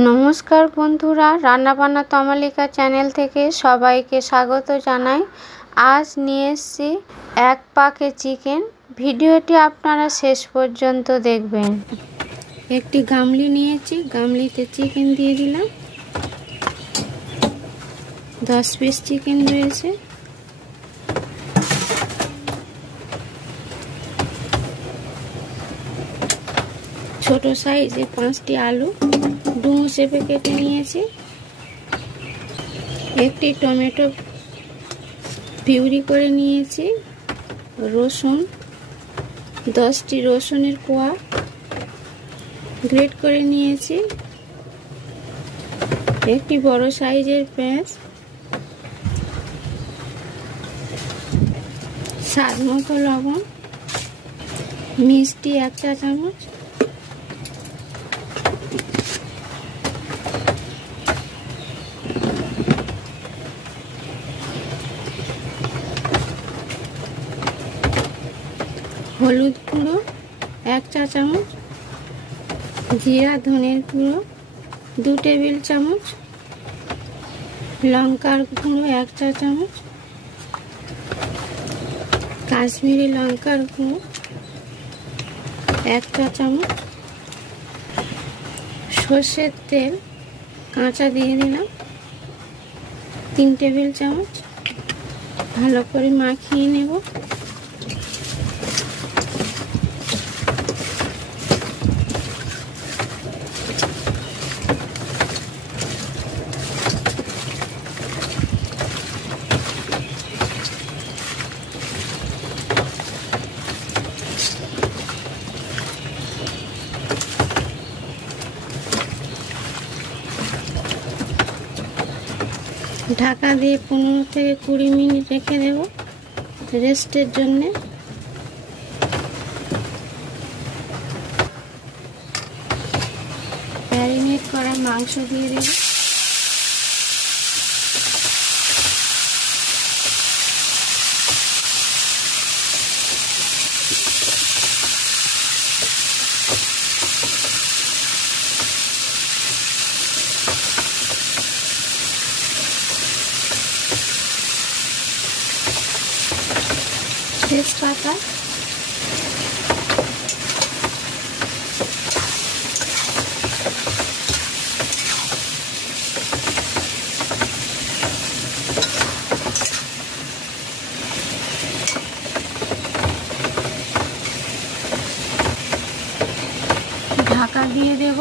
নমস্কার বন্ধুরা, রান্নাবান্না তমালিকা চ্যানেল থেকে সবাইকে স্বাগত জানাই। আজ নিয়ে এসেছি এক পাকে চিকেন। ভিডিওটি আপনারা শেষ পর্যন্ত দেখবেন। একটি গামলি নিয়েছি, গামলিতে চিকেন দিয়ে দিলাম। 10 পিস চিকেন রয়েছে। ছোট সাইজে 5টি আলু ডুমো শেপে কেটে নিয়েছি। একটি টমেটো পিউরি করে নিয়েছি। রসুন 10টি রসুনের কোয়া গ্রেট করে নিয়েছি। একটি বড় সাইজের পেঁয়াজ, স্বাদ মতো লবণ, মিষ্টি 1 চা চামচ, হলুদ গুঁড়ো 1 চা চামচ, জিরা ধনের গুঁড়ো 2 টেবিল চামচ, লঙ্কার গুঁড়ো 1 চা চামচ, কাশ্মীরি লঙ্কার গুঁড়ো 1 চা চামচ, সর্ষের তেল কাঁচা দিয়ে দিলাম 3 টেবিল চামচ। ভালো করে মাখিয়ে নেব। ঢাকা দিয়ে 15 থেকে 20 মিনিট রেখে দেব রেস্টের জন্যে। ম্যারিনেট করা মাংস দিয়ে দেব। তেজপাতা, ঢাকা দিয়ে দেব।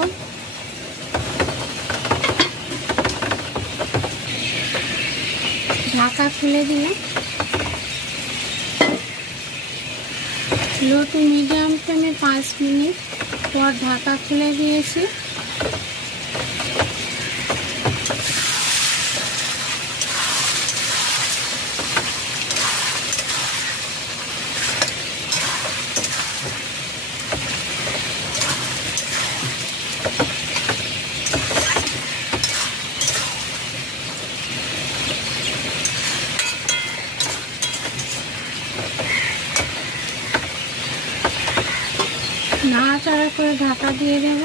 ঢাকা খুলে দিলাম। লো টু মিডিয়াম ফ্লেমে 5 মিনিট পর ঢাকা খুলে দিয়েছি। নাড়াচাড়া করে ঢাকা দিয়ে দেব।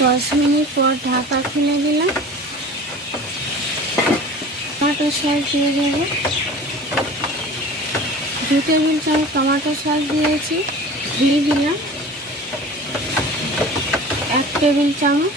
10 মিনিট পর ঢাকা খুলে দিলাম। টমেটো সস দিয়ে দেব। 2 টেবিল চামচ টমেটো সস দিয়েছি। ঘি দিলাম 1 টেবিল চামচ।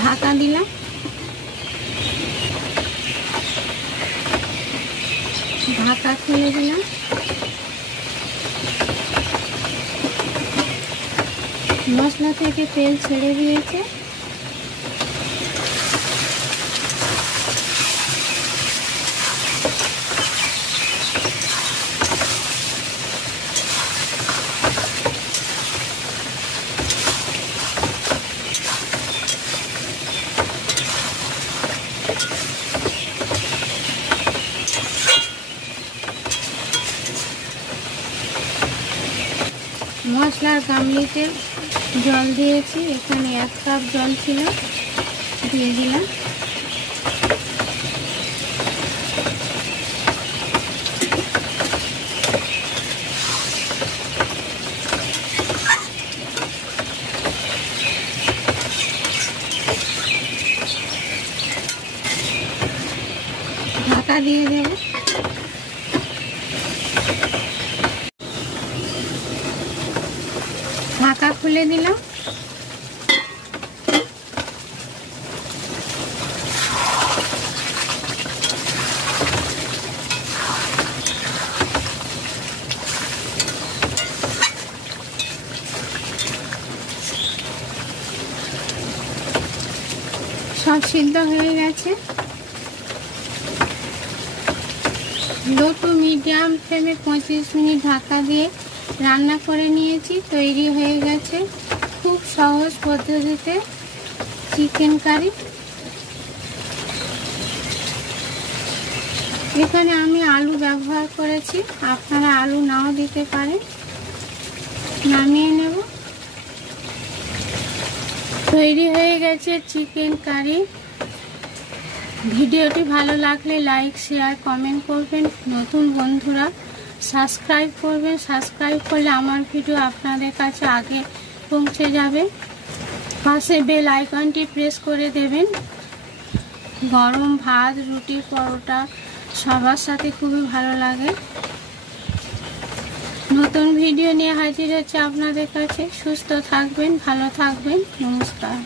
ঢাকা দিলাম। ঢাকা খুলে দিলাম। মশলা থেকে তেল ছেড়ে দিয়েছে। মশলার গামলিতে জল দিয়েছি, এখানে 1 কাপ জল ছিল, দিয়ে দিলাম। ঢাকা দিয়ে দেব। ঢাকা খুলে দিলাম। সব সিদ্ধ হয়ে গেছে। লো টু মিডিয়াম ফ্লেমে 25 মিনিট ঢাকা দিয়ে রান্না করে নিয়েছি। তৈরি হয়ে গেছে খুব সহজ পদ্ধতিতে চিকেন কারি। এখানে আমি আলু ব্যবহার করেছি, আপনারা আলু নাও দিতে পারেন। নামিয়ে নেব। তৈরি হয়ে গেছে চিকেন কারি। ভিডিওটি ভালো লাগলে লাইক, শেয়ার, কমেন্ট করবেন। নতুন বন্ধুরা সাবস্ক্রাইব করবেন। সাবস্ক্রাইব করলে আমার ভিডিও আপনাদের কাছে আগে পৌঁছে যাবে। পাশে বেল আইকনটি প্রেস করে দেবেন। গরম ভাত, রুটি, পরোটা সবার সাথে খুবই ভালো লাগে। নতুন ভিডিও নিয়ে হাজির হচ্ছে আপনাদের কাছে। সুস্থ থাকবেন, ভালো থাকবেন। নমস্কার।